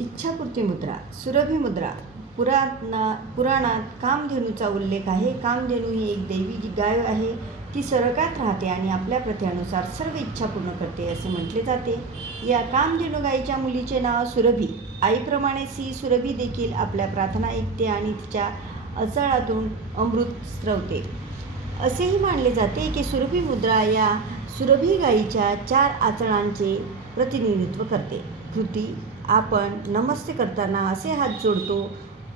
इच्छापूर्ती मुद्रा, सुरभी मुद्रा. पुराणात कामधेनूचा उल्लेख आहे. कामधेनू ही एक दैवी गाय आहे. ती सरकात राहते आणि आपल्या प्रथेनुसार सर्व इच्छा पूर्ण करते असे म्हटले जाते. या कामधेनू गायीच्या मुलीचे नाव सुरभी. आईप्रमाणेच ही सुरभी देखील आपल्या प्रार्थना ऐकते आणि तिच्या आचळातून अमृत स्रवते. असेही मानले जाते की सुरभी मुद्रा या सुरभी गायीच्या 4 आचळांचे प्रतिनिधित्व करते. कृती: आपण नमस्ते करताना असे हात जोडतो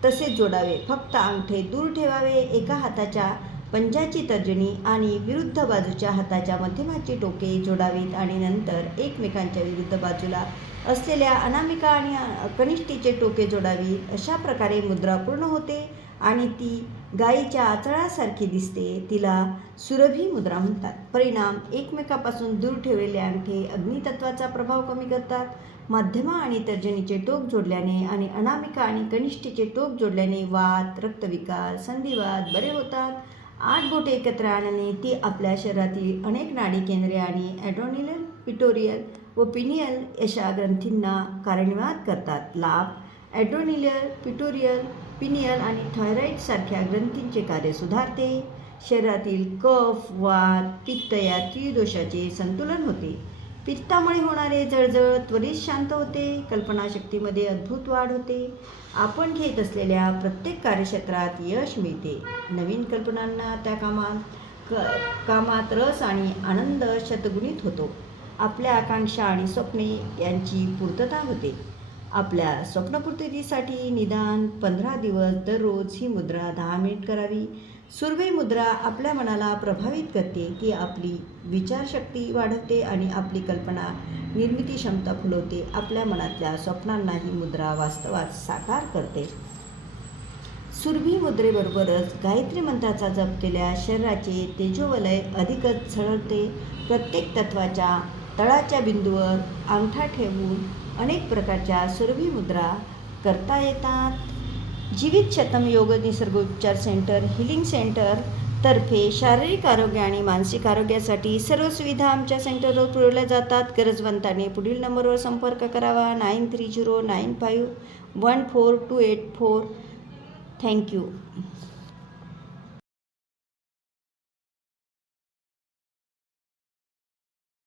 तसेच जोडावे. फक्त अंगठे दूर ठेवावे. एका हाताच्या पंजाची तर्जनी आणि विरुद्ध बाजूच्या हाताच्या मध्यमाची टोके जोडावीत आणि नंतर एकमेकांच्या विरुद्ध बाजूला असलेल्या अनामिका आणि कनिष्ठीचे टोके जोडावीत. अशा प्रकारे मुद्रा पूर्ण होते आणि ती गायीच्या आचळासारखी दिसते. तिला सुरभी मुद्रा म्हणतात. परिणाम: एकमेकापासून दूर ठेवलेले अंगठे अग्नितत्वाचा प्रभाव कमी करतात. मध्यमा आणि तर्जनीचे टोक जोडल्याने आणि अनामिका आणि कनिष्ठीचे टोक जोडल्याने वात, रक्तविकार, संधिवात बरे होतात. 8 बोटे एकत्र आणणे ती आपल्या शरीरातील अनेक नाडी केंद्रे आणि ॲड्रेनल, पिट्युटरी व पिनियल अशा ग्रंथींना कारणीभूत करतात. लाभ: ॲड्रेनल, पिट्युटरी, पिनियल आणि थायरॉईड सारख्या ग्रंथींचे कार्य सुधारते. शरीरातील कफ, वात, पित्त या त्रिदोषाचे संतुलन होते. पित्तामुळे होणारे जळजळ त्वरित शांत होते. कल्पनाशक्तीमध्ये अद्भुत वाढ होते. आपण घेत असलेल्या प्रत्येक कार्यक्षेत्रात यश मिळते. नवीन कल्पनांना त्या कामात रस आणि आनंद शतगुणित होतो. आपल्या आकांक्षा आणि स्वप्ने यांची पूर्तता होते. आपल्या स्वप्नपूर्तीसाठी निदान 15 दिवस दररोज ही मुद्रा 10 मिनिट करावी. सुरभी मुद्रा आपल्या मनाला प्रभावित करते. ती आपली विचारशक्ती वाढवते आणि आपली कल्पना निर्मिती क्षमता फुलवते. आपल्या मनातल्या स्वप्नांना ही मुद्रा वास्तवात साकार करते. सुरभी मुद्रेबरोबरच गायत्री मंत्राचा जप केल्यास शरीराचे तेजोवलय अधिकच झळकते. प्रत्येक तत्वाच्या तळाच्या बिंदूवर अंगठा ठेवून अनेक प्रकारच्या सुरभी मुद्रा करता येतात. जीवित शतम योग निसर्गोपचार सेंटर, हिलिंग सेंटर तर्फे शारीरिक आरोग्य आणि मानसिक आरोग्यासाठी सर्व सुविधा आमच्या सेंटरवर पुरवल्या जातात. गरजवंतांनी पुढील नंबरवर संपर्क करावा: 9309514284. थँक्यू.